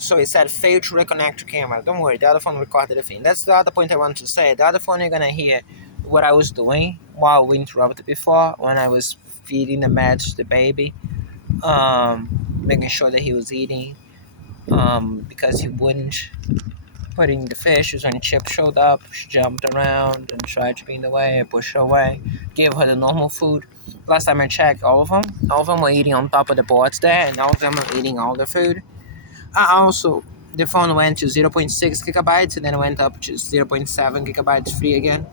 So it said failed to reconnect to camera. Don't worry, the other phone recorded the thing. That's the other point I want to say. The other phone, you're gonna hear what I was doing while we interrupted before when I was feeding the meds to the baby, making sure that he was eating, because he wouldn't. Putting the fishes when Chip showed up, she jumped around and tried to be in the way. I pushed her away, gave her the normal food. Last time I checked, all of them were eating on top of the boards there, and all of them were eating all the food. Also, the phone went to 0.6 gigabytes and then went up to 0.7 gigabytes free again.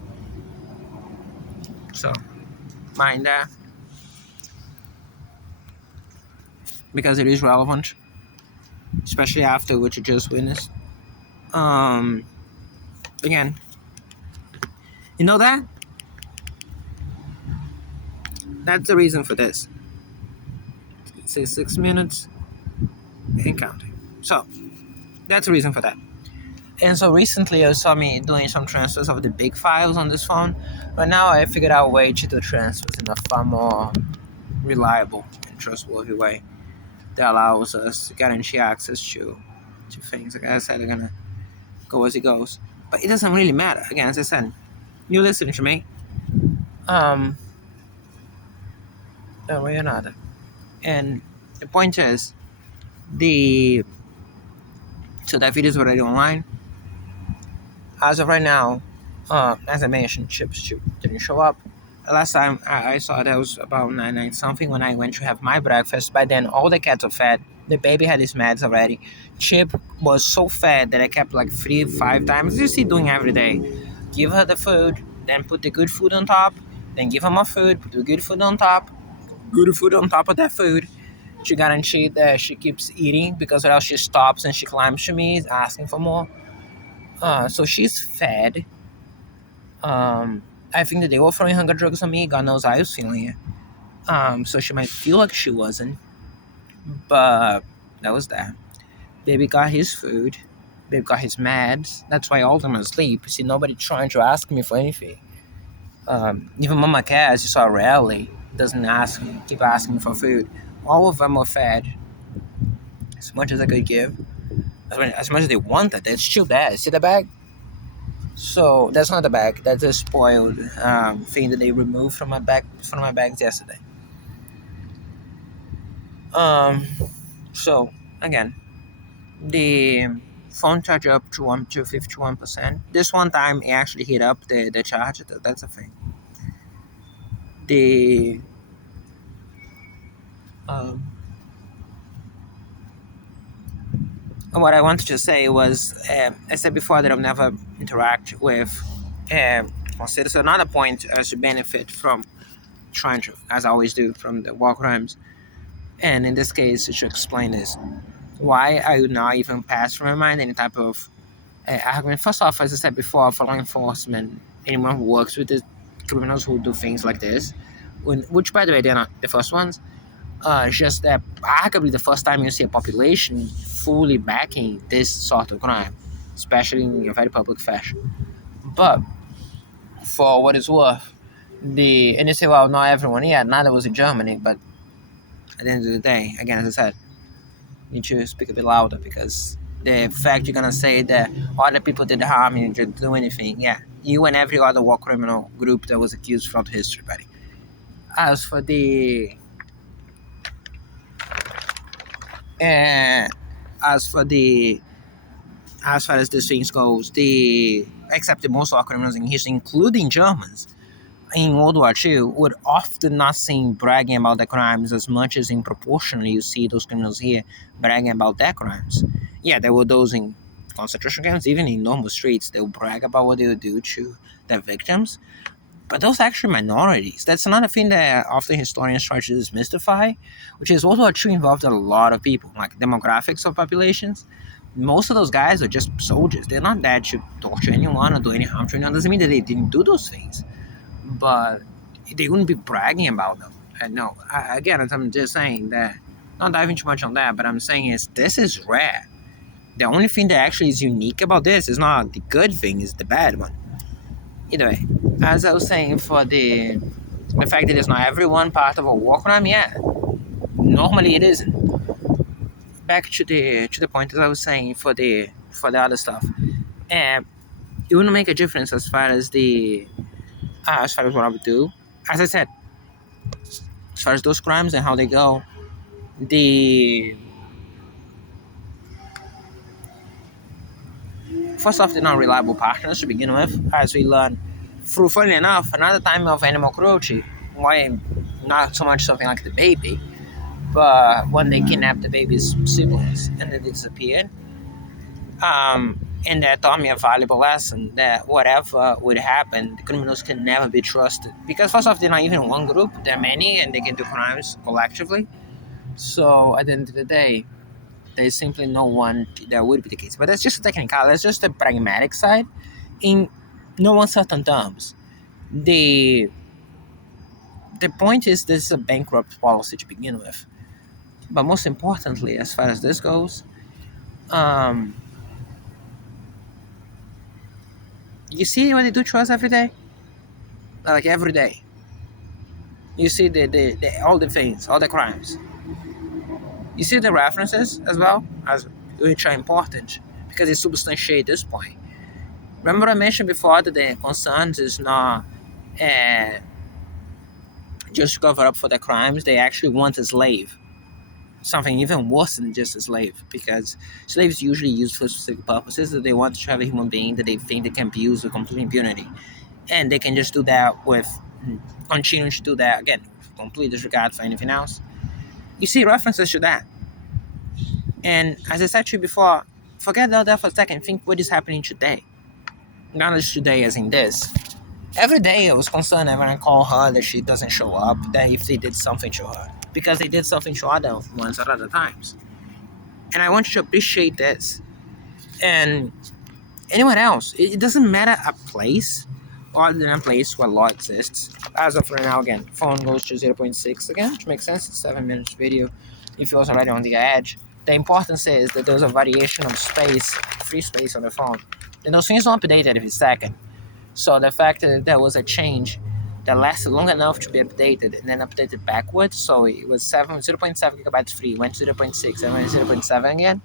So, mind that, because it is relevant, especially after what you just witnessed. Again, you know that? That's the reason for this. It says 6 minutes and counting. So, that's the reason for that. And so recently you saw me doing some transfers of the big files on this phone, but now I figured out a way to do transfers in a far more reliable and trustworthy way that allows us to guarantee access to things. Like I said, they're gonna go as it goes. But it doesn't really matter. Again, as I said, you listen to me. One way or another. And the point is, so that video is already online. As of right now, as I mentioned, Chip's didn't show up. The last time I saw that was about 9 something when I went to have my breakfast. By then, all the cats were fed. The baby had his meds already. Chip was so fed that I kept like 3-5 times. You see, doing every day. Give her the food, then put the good food on top, then give her more food, put the good food on top of that food. To guarantee that she keeps eating, because or else she stops and she climbs to me asking for more. So she's fed. I think that they were throwing hunger drugs on me. God knows I was feeling it. So she might feel like she wasn't. But that was that. Baby got his food. Baby got his meds. That's why all of them are asleep. See, nobody trying to ask me for anything. Even Mama Cass, you saw rarely, doesn't keep asking for food. All of them were fed. As much as I could give. As much as they wanted, they're still there. See the bag? So that's not the bag. That's a spoiled thing that they removed from my bags yesterday. So again, the phone charge up to 51%. This one time it actually hit up the charge. That's a thing. What I wanted to say was, I said before that I'll never interact with consider. So another point to benefit from trying to, as I always do, from the war crimes, and in this case, to explain this, why I would not even pass from my mind any type of argument. First off, as I said before, for law enforcement, anyone who works with the criminals who do things like this, which by the way, they're not the first ones. Just that arguably the first time you see a population fully backing this sort of crime, especially in a very public fashion. But for what it's worth, and you say, well, not everyone, neither was in Germany, but at the end of the day, again, as I said, you need to speak a bit louder, because the fact you're gonna say that other people did harm you didn't do anything, you and every other war criminal group that was accused throughout history, buddy. As for as these things goes, except the most war criminals in history, including Germans, in World War II, would often not seen bragging about their crimes as much as in proportionally you see those criminals here bragging about their crimes. Yeah, there were those in concentration camps, even in normal streets, they would brag about what they would do to their victims. But those are actually minorities. That's another thing that often historians try to demystify, which is World War II involved a lot of people, like demographics of populations. Most of those guys are just soldiers. They're not there to torture anyone or do any harm to anyone. Doesn't mean that they didn't do those things, but they wouldn't be bragging about them. And no, again, I'm just saying that, not diving too much on that, but I'm saying this is rare. The only thing that actually is unique about this is not the good thing, it's the bad one. Either way, as I was saying, for the fact that it's not everyone part of a war crime, normally it isn't. back to the point as I was saying for the other stuff, and it wouldn't make a difference as far as what I would do. As I said, as far as those crimes and how they go, the first off, they're not reliable partners to begin with, as we learn through, funny enough, another time of animal cruelty. Why not so much something like the baby, but when they kidnapped the baby's siblings and they disappeared. And that taught me a valuable lesson that whatever would happen, the criminals can never be trusted. Because first off, they're not even one group, they're many and they can do crimes collectively. So at the end of the day, there's simply no one that would be the case. But that's just a technical, that's just the pragmatic side. In no uncertain terms, the point is this is a bankrupt policy to begin with. But most importantly, as far as this goes, you see what they do to us every day? Like every day. You see all the things, all the crimes. You see the references as well, as which are important because they substantiate this point. Remember I mentioned before that the concerns is not just to cover up for the crimes, they actually want a slave. Something even worse than just a slave, because slaves usually used for specific purposes that they want to have a human being that they think they can be used with complete impunity. And they can just do that with, continue to do that, again, with complete disregard for anything else. You see references to that. And as I said to you before, forget all that for a second, think what is happening today. Not just today as in this. Every day I was concerned when I call her that she doesn't show up, that if they did something to her. Because they did something to other ones at other times. And I want you to appreciate this. And anyone else, it doesn't matter a place other than a place where law exists. As of right now, again, phone goes to 0.6 again, which makes sense. It's 7 minutes video. If it was already on the edge. The importance is that there's a variation of space, free space on the phone. And those things don't update every second. So the fact that there was a change that lasted long enough to be updated and then updated backwards, so it was 0.7 gigabytes free, went to 0.6, and went to 0.7 again.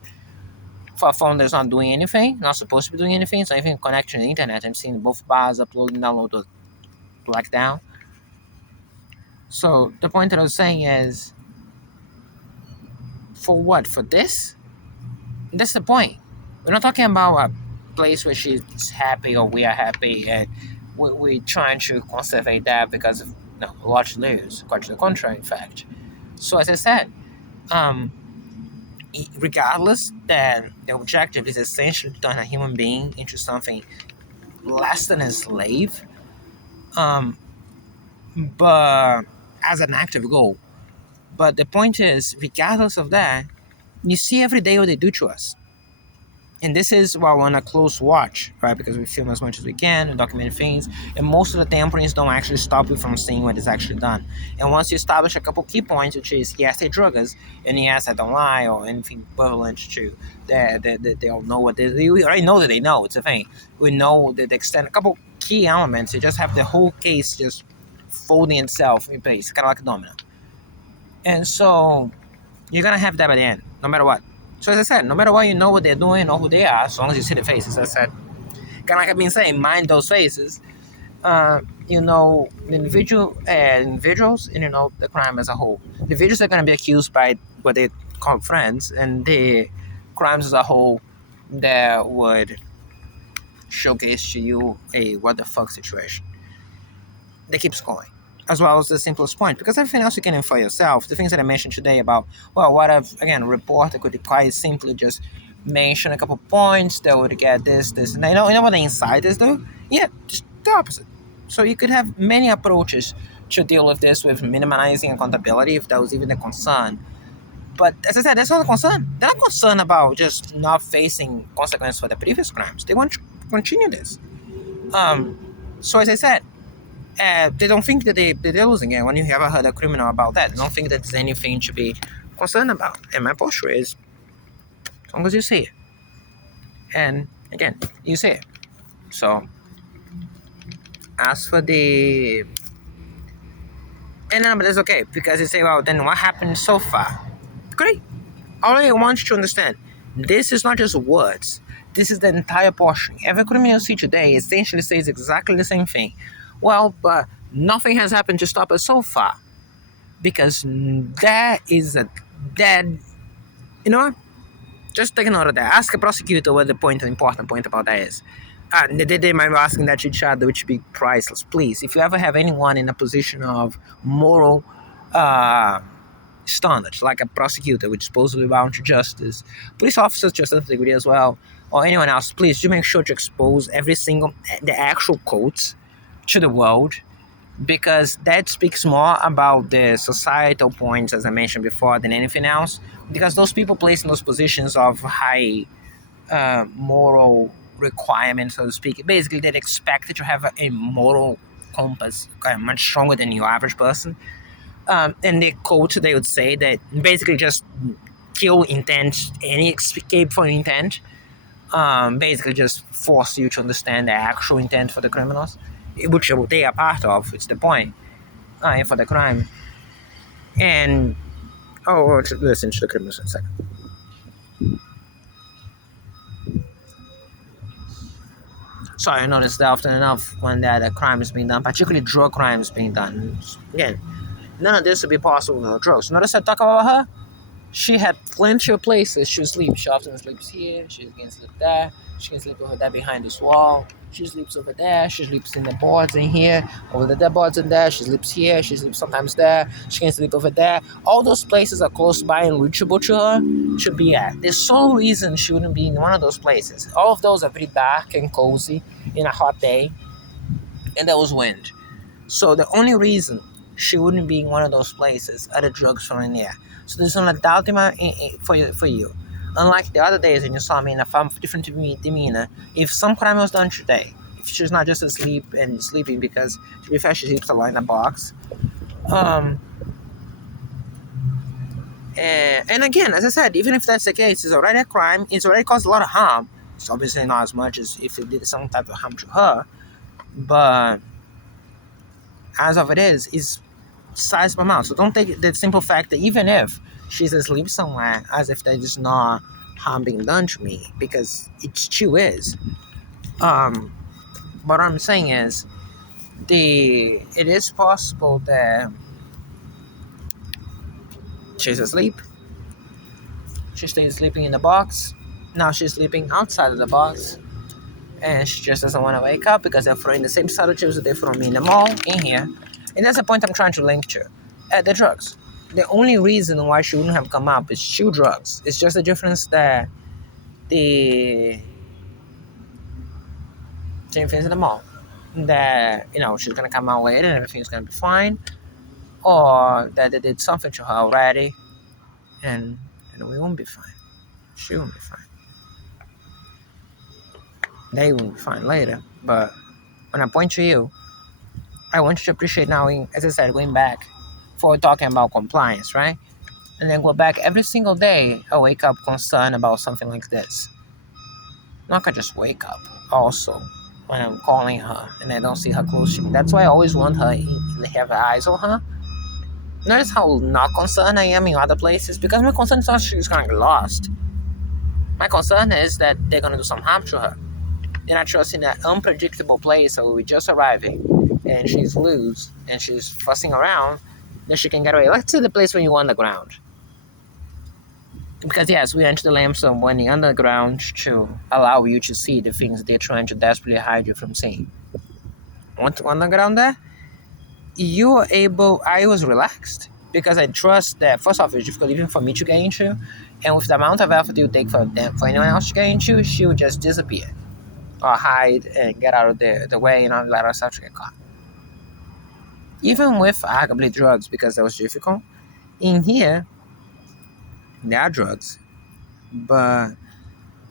For a phone that's not doing anything, not supposed to be doing anything, so even connection to the internet, I'm seeing both bars upload and download to black down. So the point that I was saying is, for what? For this? That's the point. We're not talking about a place where she's happy or we are happy and we're trying to conserve that because of a lot to lose, quite to the contrary, in fact. So as I said, regardless that the objective is essentially to turn a human being into something less than a slave, but as an active goal. But the point is, regardless of that, you see every day what they do to us. And this is why we're on a close watch, right? Because we film as much as we can and document things. And most of the tamperings don't actually stop you from seeing what is actually done. And once you establish a couple key points, which is yes, they drug us, and yes, I don't lie, or anything equivalent to that, they all know what they do. We already know that they know. It's a thing. We know that the extent, a couple key elements, you just have the whole case just folding itself in place, kind of like a domino. And so you're going to have that by the end, no matter what. So as I said, no matter what, you know what they're doing, know who they are, as long as you see the faces. As I said, kind of like I've been saying, mind those faces. You know the individuals, and you know the crime as a whole. The individuals are going to be accused by what they call friends, and the crimes as a whole that would showcase to you a what the fuck situation. They keep going. As well as the simplest point, because everything else you can infer yourself. The things that I mentioned today about, well, what I've, again, reporter could quite simply just mention a couple points that would get this, and you know what the insiders do? Yeah, just the opposite. So you could have many approaches to deal with this, with minimizing accountability, if that was even a concern. But as I said, that's not a concern. They're not concerned about just not facing consequences for the previous crimes. They want to continue this. So as I said, they don't think that they're losing it. When you ever heard a criminal about that, they don't think that there's anything to be concerned about. And my posture is, as long as you see it. And again, you see it. So, as for the... And but that's okay, because you say, well, then what happened so far? Great. All I want you to understand, this is not just words. This is the entire portion. Every criminal you see today essentially says exactly the same thing. Well, but nothing has happened to stop us so far. Because that is a dead, you know, just take note of that. Ask a prosecutor what the point, the important point about that is. They might be asking that to each other, which would be priceless. Please, if you ever have anyone in a position of moral uh, standards, like a prosecutor, which is supposedly bound to justice, police officers to a certain degree as well, or anyone else, please do make sure to expose every single, the actual codes to the world, because that speaks more about the societal points, as I mentioned before, than anything else. Because those people placed in those positions of high moral requirements, so to speak, basically they're expected to have a moral compass much stronger than your average person. And the quote they would say that basically just kill intent, any escape from intent, basically just force you to understand the actual intent for the criminals, which they are part of. It's the point for the crime. And listen to the criminals in a second. So I noticed that often enough when that a crime is being done, particularly drug crimes being done. Again, none of this would be possible without drugs. Notice I talk about her. She had plenty of places she would sleep. She often sleeps here. She can sleep there. She can sleep over there behind this wall. She sleeps over there. She sleeps in the boards in here. Over the dead boards in there. She sleeps here. She sleeps sometimes there. She can sleep over there. All those places are close by and reachable to her to be at. There's sole reason she wouldn't be in one of those places. All of those are very dark and cozy in a hot day. And there was wind. So the only reason she wouldn't be in one of those places are the drugs from in there. So there's no doubt for you. Unlike the other days when you saw me in a different demeanor, if some crime was done today, if she's not just asleep and sleeping because, to be fair, she sleeps a lot in a box. And again, as I said, even if that's the case, it's already a crime. It's already caused a lot of harm. It's obviously not as much as if it did some type of harm to her, but as of it is sizable amount. So don't take the simple fact that even if she's asleep somewhere as if there is not harm being done to me, because it still is. What I'm saying is it is possible that she's asleep. She stayed sleeping in the box. Now she's sleeping outside of the box. And she just doesn't want to wake up because they're throwing the same substitutes that they throw me in the mall in here. And that's the point I'm trying to link to. The drugs. The only reason why she wouldn't have come up is two drugs. It's just the difference that the same things in the mall. That, she's going to come out later and everything's going to be fine. Or that they did something to her already. And we won't be fine. She won't be fine. They will be fine later. But when I point to you, I want you to appreciate now, as I said, going back for talking about compliance, right? And then go back every single day, I wake up concerned about something like this. I'm not gonna just wake up. Also, when I'm calling her and I don't see her close to me. That's why I always want her to have eyes on her. Notice how not concerned I am in other places, because my concern is not she's gonna get lost. My concern is that they're gonna do some harm to her. They're not trusting that unpredictable place where we're just arriving and she's loose and she's fussing around, that she can get away. Let's say the place where you're underground. Because yes, we enter the limestone when you're underground to allow you to see the things they're trying to desperately hide you from seeing. Want to underground there? I was relaxed because I trust that, first off, it's difficult even for me to get into, and with the amount of effort it would take for anyone else to get into, she would just disappear or hide and get out of the way and not let herself to get caught. Even with arguably drugs, because that was difficult, in here, there are drugs, but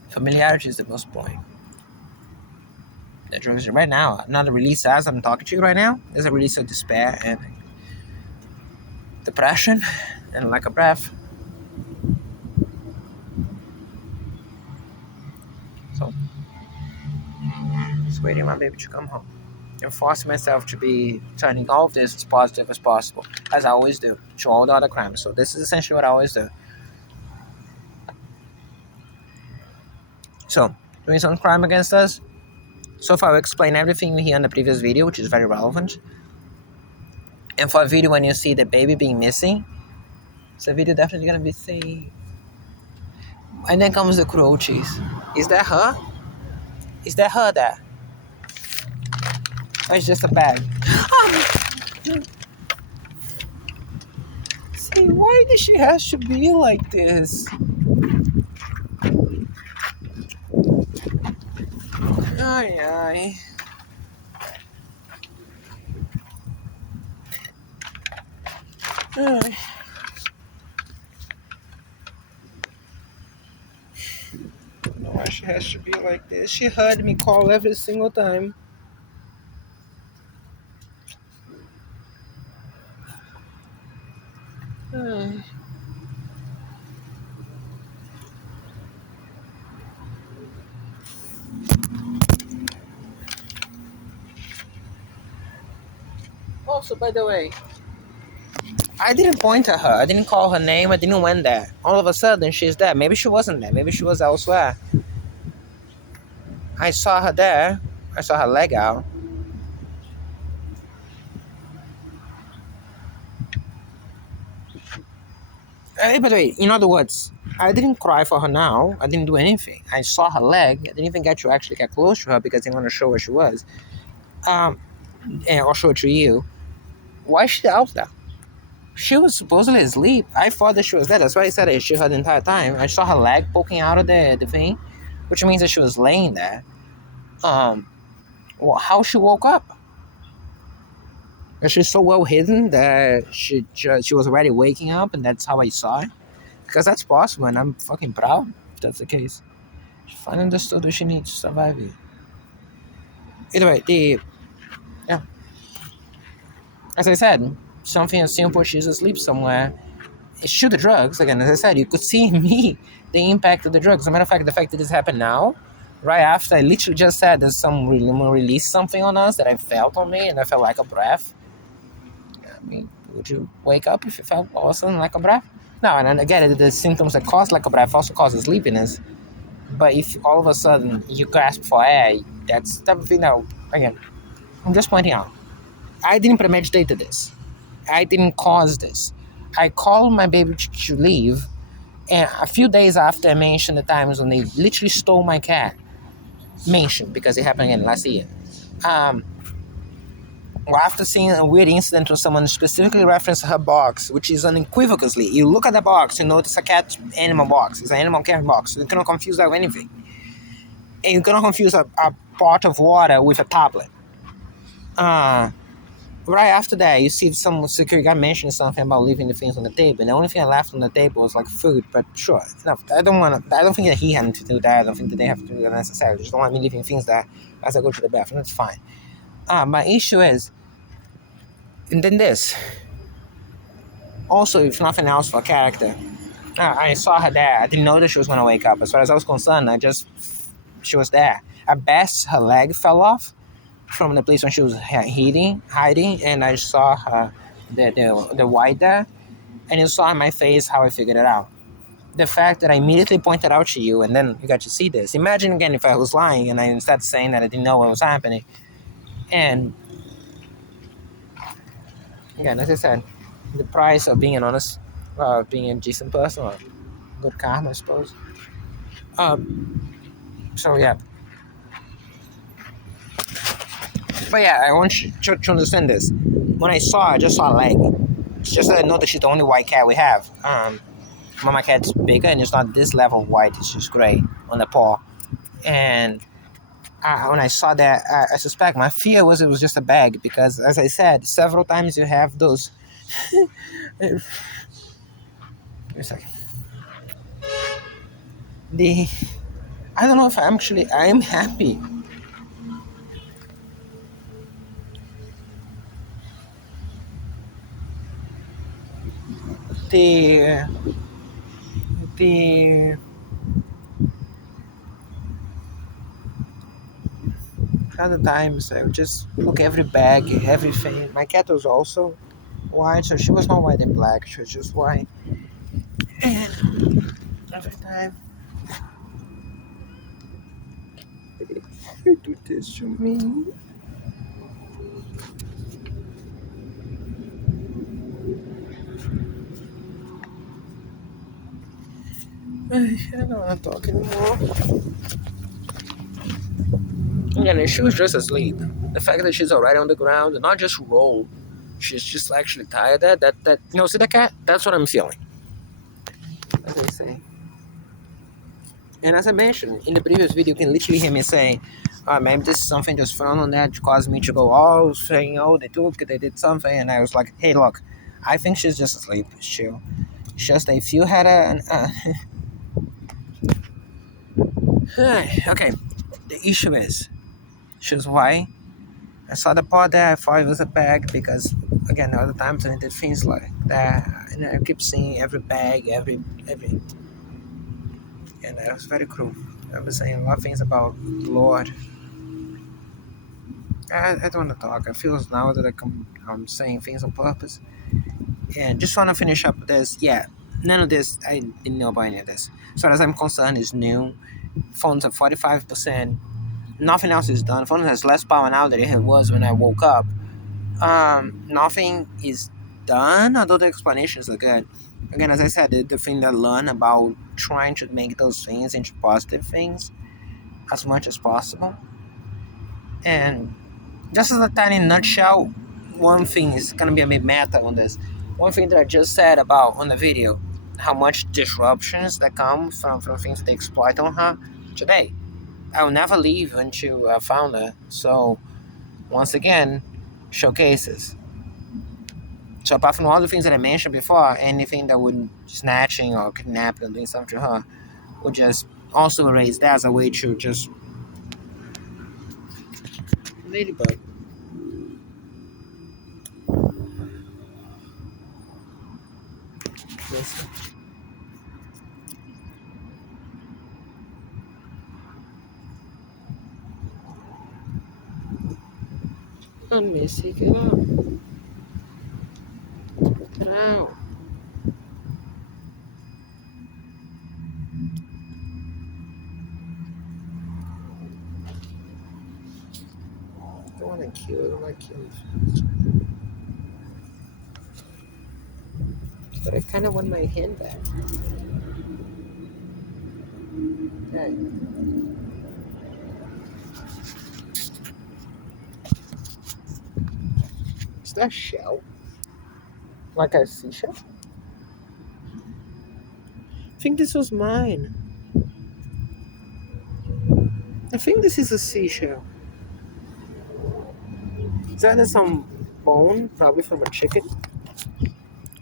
familiarity is the most point. The drugs right now, not a release as I'm talking to you right now, there's a release of despair and depression and lack of breath. So, just waiting for my baby to come home and force myself to be turning all of this as positive as possible, as I always do, to all the other crimes. So this is essentially what I always do. So, doing some crime against us. So far, I explained everything here in the previous video, which is very relevant. And for a video when you see the baby being missing, it's a video definitely gonna be saying. And then comes the cruelties. Is that her? Is that her there? Or it's just a bag? See, why does she have to be like this? Ay, ay. Ay. Why she has to be like this? She heard me call every single time. Ay. Also, by the way, I didn't point at her. I didn't call her name. I didn't went there. All of a sudden, she's there. Maybe she wasn't there. Maybe she was elsewhere. I saw her there. I saw her leg out. By the way, in other words, I didn't cry for her now. I didn't do anything. I saw her leg. I didn't even get to actually get close to her because I didn't want to show where she was. Or show it to you. Why is she out there? She was supposedly asleep. I thought that she was dead. That's why I said it. She her the entire time. I saw her leg poking out of the thing, which means that she was laying there. Well, how she woke up? She's so well hidden that she was already waking up, and that's how I saw it. Because that's possible, and I'm fucking proud if that's the case. She finally understood what she needs to survive it. Either way, yeah. As I said, something as simple. She's asleep somewhere. Shoot the drugs again. As I said, you could see me the impact of the drugs. As a matter of fact, the fact that this happened now, right after I literally just said that someone released something on us that I felt on me, and I felt like a breath. I mean, would you wake up if you felt awesome like a breath? No, and again, the symptoms that cause like a breath also causes sleepiness. But if all of a sudden you gasp for air, that's the thing that, again, I'm just pointing out. I didn't premeditate this. I didn't cause this. I called my baby to leave, and a few days after I mentioned the times when they literally stole my cat, mentioned because it happened again last year. After seeing a weird incident when someone specifically referenced her box, which is unequivocally, you look at the box, you notice a cat animal box. It's an animal cat box. So you cannot confuse that with anything. And you cannot confuse a pot of water with a tablet. Right after that, you see some security guy mentioning something about leaving the things on the table. And the only thing I left on the table was like food, but sure, enough. I don't think that he had to do that. I don't think that they have to do that necessarily. Just don't want me leaving things there as I go to the bathroom. That's fine. My issue is, and then this. Also, if nothing else for character, I saw her there. I didn't know that she was going to wake up. As far as I was concerned, she was there. At best, her leg fell off from the place when she was hiding, and I saw her, the white there, and you saw in my face how I figured it out. The fact that I immediately pointed out to you, and then you got to see this. Imagine again if I was lying and I instead saying that I didn't know what was happening. And again, as I said, the price of being an honest, being a decent person, or good karma, I suppose. So yeah. But yeah, I want you to understand this. When I saw her, I just saw a leg. It's just that I know that she's the only white cat we have. My cat's bigger, and it's not this level of white. It's just gray on the paw. And when I saw that, I suspect my fear was it was just a bag because, as I said, several times you have those. Give me a second. I don't know if I am happy. The other times I would just look every bag, everything. My cat was also white, so she was not white and black, she was just white. And every time You do this to me. I don't want to talk anymore. Yeah, she was just asleep. The fact that she's already on the ground, and not just roll, she's just actually tired. See the cat? That's what I'm feeling. As I say. And as I mentioned in the previous video, you can literally hear me saying, maybe this is something just thrown on that to cause me to go, oh, saying, oh, they did something. And I was like, hey, look, I think she's just asleep. Chill. It's just if you had okay, the issue is, she's why I saw the part there. I thought it was a bag because, again, the other times I did things like that, and I keep seeing every bag, every, and that was very cruel. I was saying a lot of things about Lord. I don't want to talk. I feel now that I'm saying things on purpose, and just want to finish up with this. Yeah, none of this I didn't know about any of this. So as I'm concerned, is new. Phones are 45%. Nothing else is done. Phone has less power now than it was when I woke up. Nothing is done, although the explanations are good. Again, as I said, the thing that I learned about trying to make those things into positive things as much as possible. And just as a tiny nutshell, one thing is gonna be a bit meta on this. One thing that I just said about on the video, how much disruptions that come from things they exploit on her today. I will never leave until I found her. So once again, showcases. So apart from all the things that I mentioned before, anything that would snatching or kidnapping or doing something to her would just also raise that as a way to just ladybug. Listen. I'm missing it up. Now. I don't want to kill my kids. But I kind of want my hand back. Okay. Is that shell? Like a seashell? I think this was mine. I think this is a seashell. Is that some bone? Probably from a chicken.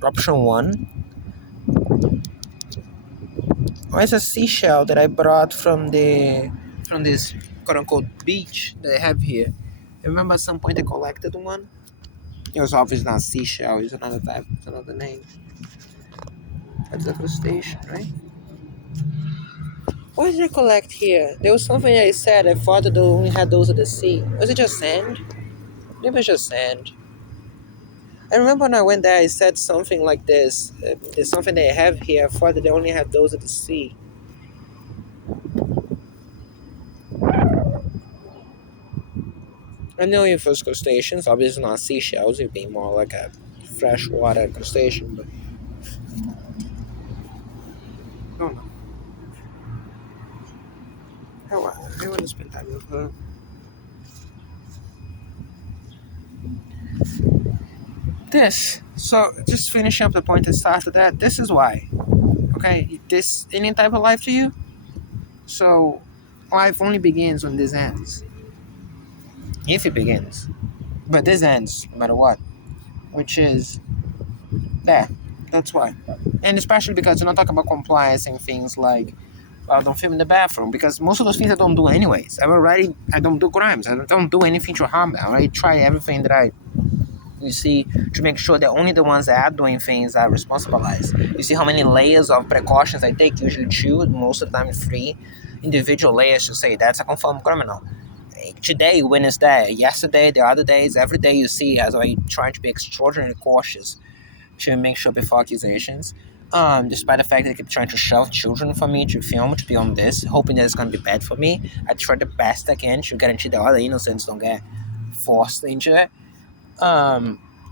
Option one. Or it's a seashell that I brought from this quote unquote beach that I have here. I remember at some point I collected one. It was obviously not seashell, it's another type, it's another name. That's a crustacean, right? What did I collect here? There was something I said, I thought that they only had those at the sea. Was it just sand? Maybe it was just sand. I remember when I went there, I said something like this. There's something they have here. I thought that they only had those at the sea. I know it was crustaceans, obviously not seashells, it'd be more like a freshwater crustacean, but I don't know. I want to spend time with her. This, so just finishing up the point that started that, this is why. Okay, this any type of life to you? So life only begins when this ends. If it begins. But this ends no matter what. Which is there. That's why. And especially because you're not talking about compliance and things like don't film in the bathroom, because most of those things I don't do anyways. I don't do crimes. I don't do anything to harm them. I already try everything that you see, to make sure that only the ones that are doing things are responsibilized. You see how many layers of precautions I take, usually two, most of the time three individual layers to say that's a confirmed criminal. Today, when is that? Yesterday, the other days, every day you see as I trying to be extraordinarily cautious to make sure before accusations. Despite the fact they keep trying to shove children for me to film to be on this, hoping that it's gonna be bad for me. I try the best I can to guarantee that other innocents don't get forced into it.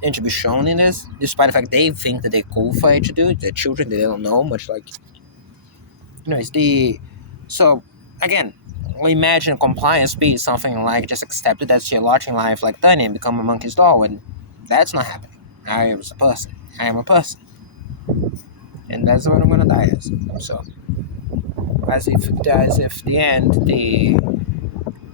And to be shown in this, despite the fact they think that they're cool for it to do it, the children they don't know much like it's the so again. We imagine compliance be something like just accepted that's your lot in life like Danny and become a monkey's doll, and that's not happening. I was a person. I am a person. And that's what I'm gonna die as. So as if the end the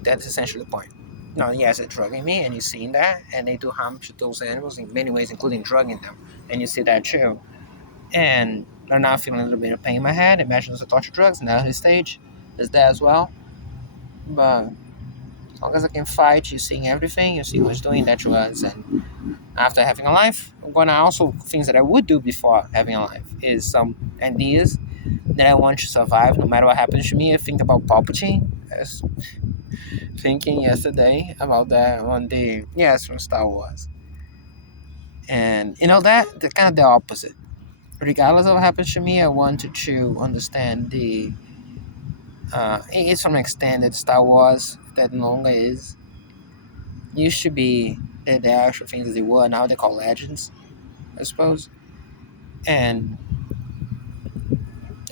that's essentially the point. No, yes, they're drugging me, and you're seeing that, and they do harm to those animals in many ways, including drugging them, and you see that too. And I'm now feeling a little bit of pain in my head. Imagine those are torture drugs. Now his stage is there as well. But as long as I can fight, you're seeing everything. You see who's doing that to us, and after having a life, I'm gonna also things that I would do before having a life is some ideas that I want to survive no matter what happens to me. I think about Palpatine. I was thinking yesterday about that on the yes from Star Wars, and the kind of the opposite. Regardless of what happens to me, I wanted to understand the. It's from extended Star Wars that no longer is. Used to be the actual things that they were. Now they call legends, I suppose. And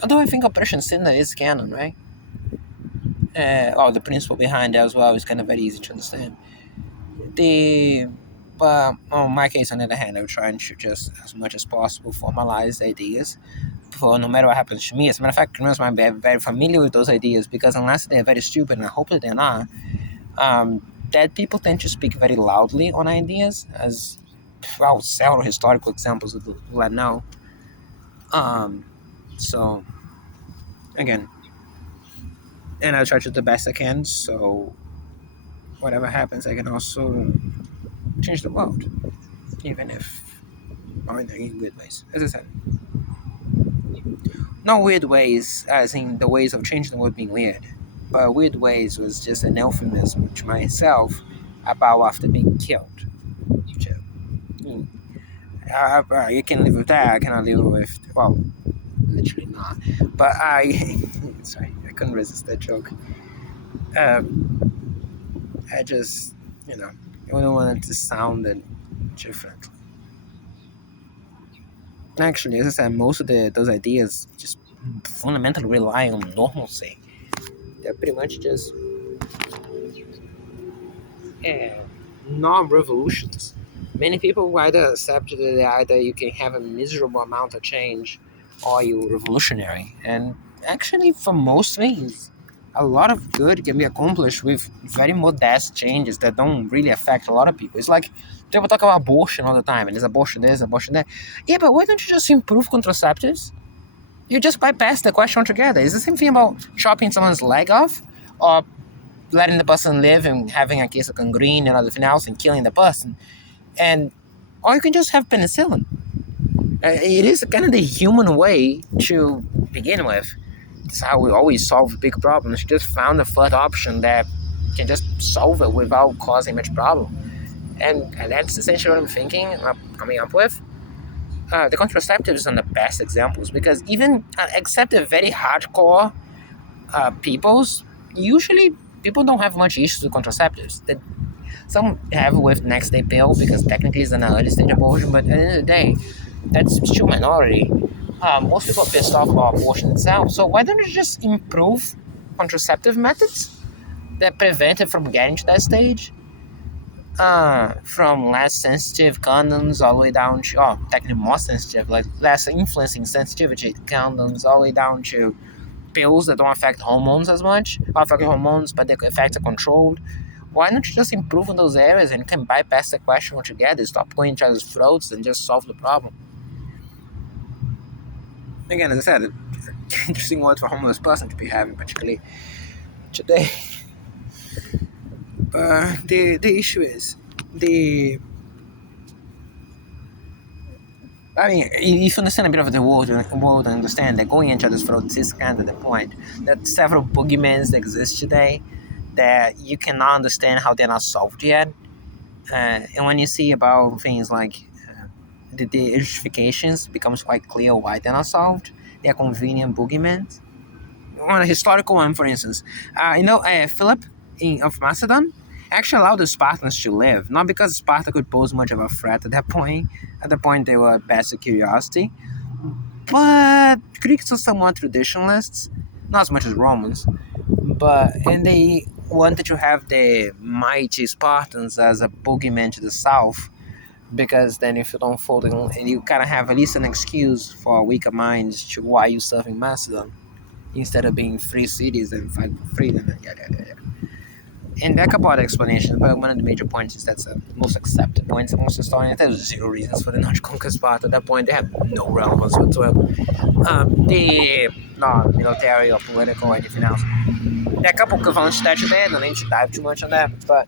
although I think Operation Cinder is canon, right? The principle behind it as well is kind of very easy to understand. The But on my case, on the other hand, I'm trying to just as much as possible formalize ideas for no matter what happens to me. As a matter of fact, criminals might be very familiar with those ideas because unless they're very stupid, and I hope that they're not, dead people tend to speak very loudly on ideas, as well, several historical examples would let know. So again, and I try to do the best I can. So whatever happens, I can also change the world, even if in weird ways. As I said, not weird ways as in the ways of changing the world being weird, but weird ways was just an euphemism to myself about after being killed. Hmm. You can live with that. I cannot live with literally not. But sorry, I couldn't resist that joke. I just I wouldn't want it to sound different. Actually, as I said, most of those ideas just fundamentally rely on normalcy. They're pretty much just uh, non-revolutions. Many people either accept that either you can have a miserable amount of change or you're revolutionary. And actually, for most things, a lot of good can be accomplished with very modest changes that don't really affect a lot of people. It's like people talk about abortion all the time, and there's abortion this, abortion that. Yeah, but why don't you just improve contraceptives? You just bypass the question altogether. It's the same thing about chopping someone's leg off or letting the person live and having a case of gangrene and everything else and killing the person. And or you can just have penicillin. It is kind of the human way to begin with. It's how we always solve big problems. You just found a third option that can just solve it without causing much problem. And that's essentially what I'm thinking, coming up with. The contraceptives are the best examples because even except the very hardcore peoples, usually people don't have much issues with contraceptives. Some have with next day pill because technically it's an early stage abortion, but at the end of the day, that's still minority. Most people are pissed off about abortion itself. So why don't you just improve contraceptive methods that prevent it from getting to that stage? From less sensitive condoms all the way down to, technically more sensitive, like less influencing sensitivity condoms all the way down to pills that don't affect hormones as much, or affect hormones, but the effects are controlled. Why don't you just improve in those areas and you can bypass the question altogether, stop going to other's throats and just solve the problem? Again, as I said, interesting word for homeless person to be having, particularly today. The issue is I mean, if you understand a bit of the world and understand that going into other's throats is kind of the point. That several boogeymans that exist today that you cannot understand how they're not solved yet. And when you see about things like the justifications becomes quite clear why they're not solved. They're convenient boogeymen. On a historical one, for instance, Philip of Macedon actually allowed the Spartans to live, not because Sparta could pose much of a threat at that point. At the point, they were basic curiosity, but Greeks were somewhat traditionalists, not as much as Romans, and they wanted to have the mighty Spartans as a boogeyman to the south, because then if you don't fold and you kind of have at least an excuse for weaker minds to why you serving Macedon instead of being free cities and fight for freedom and yada yada yada. And there are a couple other explanations, but one of the major points is that's the most accepted points amongst historians. There's zero reasons for them not to conquer Sparta. At that point, they have no relevance whatsoever. They not military or political or anything else. There are a couple of components that there. I don't need to dive too much on that, but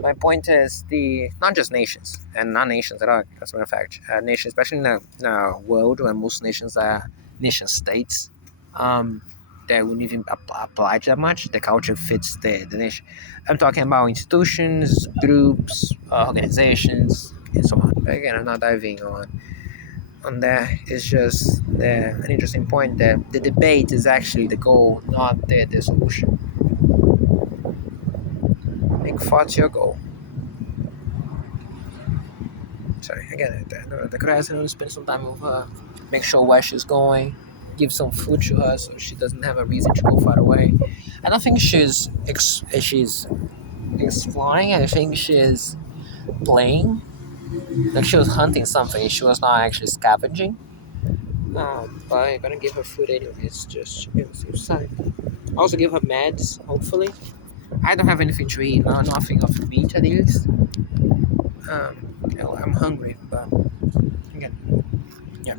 my point is the not just nations and not nations at all. As a matter of fact, nations, especially in a world where most nations are nation states. That wouldn't even apply to that much. The culture fits the nation. I'm talking about institutions, groups, organizations, and so on. But again, I'm not diving on that. It's just an interesting point that the debate is actually the goal, not the solution. Make thoughts your goal. Sorry, again, the grass, spend some time with her, make sure where she's going, give some food to her so she doesn't have a reason to go far away. I don't think she's exploring. I think she's playing. Like she was hunting something. She was not actually scavenging. But I'm gonna give her food anyways, just to be on the safe side. Also give her meds, hopefully. I don't have anything to eat. No, nothing of meat at least. I'm hungry, but again, yeah.